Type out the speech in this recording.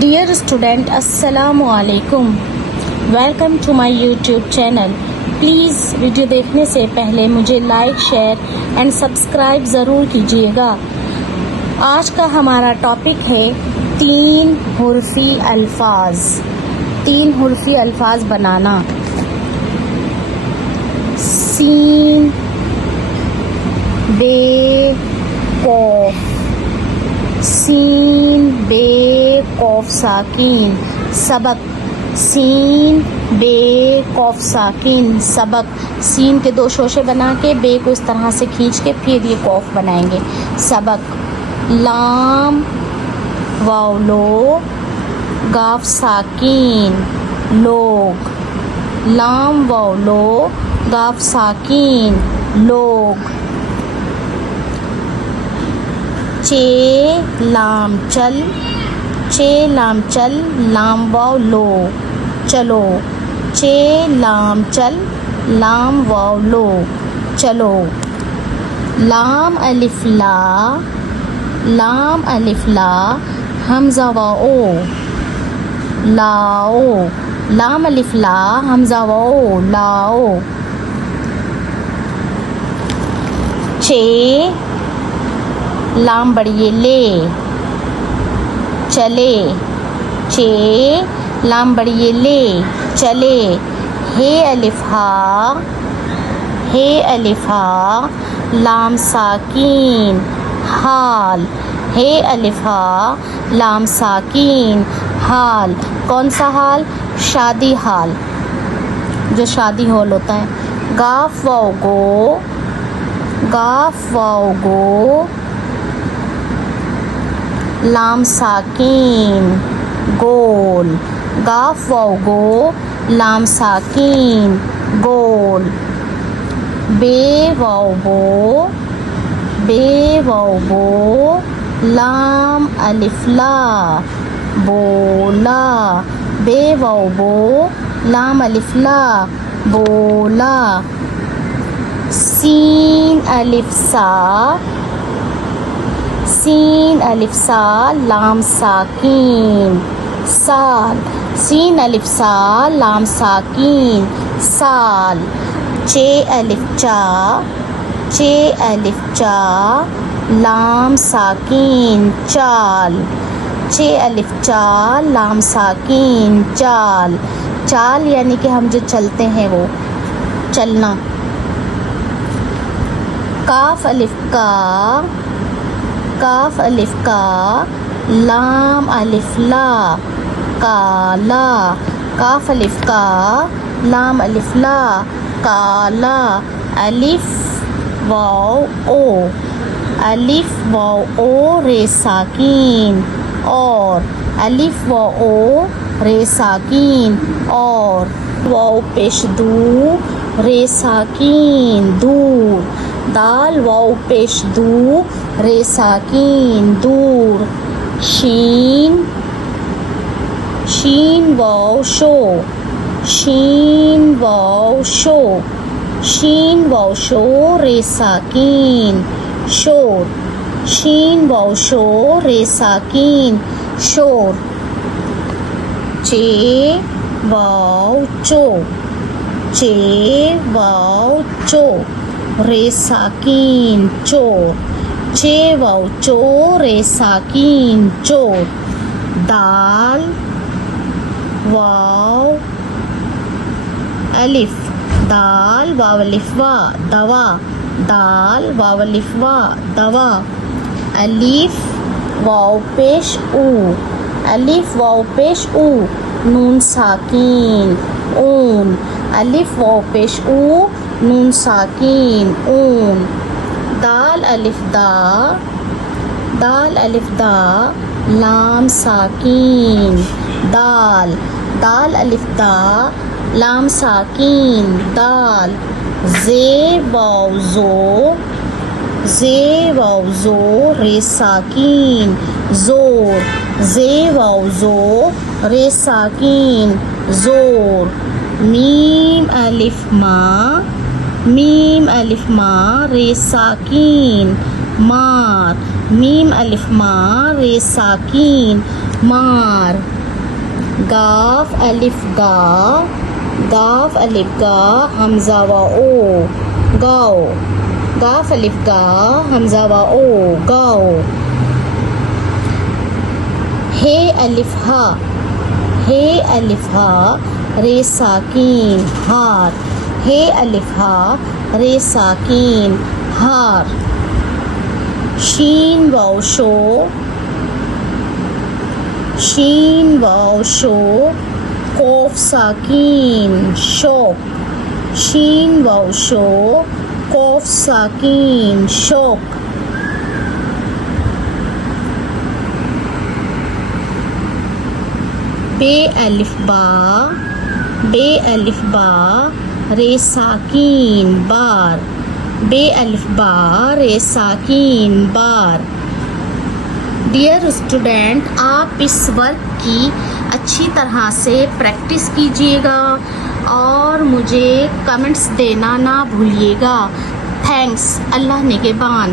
Dear student, Assalamu alaikum. Welcome to my YouTube channel. Please video देखने से पहले मुझे लाइक, शेयर एंड सब्सक्राइब ज़रूर कीजिएगा। आज का हमारा टॉपिक है 3 हुर्फ़ी अल्फाज। 3 हुर्फ़ी अल्फाज बनाना। सीन, बे, कौफ। सीन, बे, कौफ साकिन। सबक। सीन, बे, कौफ साकिन। सबक। सीन के 2 शोशे बना के बे को इस तरह से खींच के फिर ये कौफ बनाएंगे। सबक। लाम, वाव लो, गाफ साकिन, लोग। लाम, वाव लो, गाफ साकिन, लोग। चे, लाम चल। चे, लाम चल, लाम वाव लो, चलो। चे, लाम चल, लाम वाव लो, चलो। लाम अलिफ ला। लाम अलिफ ला, हमजा वाओ, लाओ। लाम अलिफ ला, हमजा वाओ, लाओ। चे, लाम बड़िए ले, चले। चे, लाम बड़िए ले, चले। हे अलिफ हा। हे अलिफ हा, लाम साकीन, हाल। हे अलिफ हा, लाम साकीन, हाल। कौन सा हाल? शादी हाल, जो शादी हॉल होता है। गाफ वाओ गो। गाफ वाओ गो, लाम साकीन, गोल। गाफ वाओ गो, लाम साकीन, गोल। बे वाओ बो। बे वाओ बो, लाम अलिफ ला, बोला। बे वाओ बो, लाम अलिफ ला, बोला। सीन अलिफ सा। सीन अलिफ सा, लाम साकीन, साल। सीन अलिफ सा, लाम साकीन, साल। चे अलिफ चा। चे अलिफ चा, लाम साकीन, चाल। चे अलिफ चा, लाम साकीन, चाल। चाल यानी कि हम जो चलते हैं वो, चलना। काफ अलिफ का। काफ अलिफ का, लाम अलिफ ला, काला। काफ अलिफ का, लाम अलिफ ला, काला। अलिफ वाओ ओ। अलिफ वाओ ओ, रे साकीन, और। अलिफ वाओ ओ, रे साकीन, और। वाओ पेश दू, रे साकीन, दूर। दाल वाओ पेश दू, रे साकीन, दूर। शीन। शीन वाओ शो। शीन वाओ शो। शीन वाओ शो, रे साकीन, शोर। शीन वाओ शो, रे साकीन, शोर। चे वाओ चो। चे वाओ चो, रे साकीन, चोर। चे वाओ चो, रे साकीन, चोर। दाल वाओ अलिफ। दाल वाव अलिफ वा, दवा। दाल वाव अलिफ वा, दवा। अलिफ वाव पेश ऊ। अलिफ वाव पेश ऊ, नून साकीन, ऊन। अलिफ वाव पेश ऊ, नून साकीन, ऊन। दाल अलिफ दा। दाल अलिफ दा, लाम साकीन, दाल। दाल अलिफ दा, लाम साकीन, दाल। जे वाव जो। जे वाव जो, रे साकीन, जोर। जे वाव जो, रे साकीन, जोर। मीम अलिफ मा। मीम अलिफ मा, रे साकीन, مار. میم الف مار ر ساکین مار. گاف الف گا گاف الف گا حمزہ و او گاؤ. گاف الف گا حمزہ و او گاؤ. ہے الف ہا ہے الف ہا ر ساکین ہار. ہے الف ہا ر ساکین ہار. شین واو شو شین واو شو قوف ساکین شوق. شین واو شو قوف ساکین شوق. بے الف با بے الف با ر ساکین بار. بے الف با ر ساکین بار. ڈیئر اسٹوڈینٹ، آپ اس ورک کی اچھی طرح سے پریکٹس کیجیے گا اور مجھے کمنٹس دینا نہ بھولیے گا. تھینکس. اللہ نگہبان.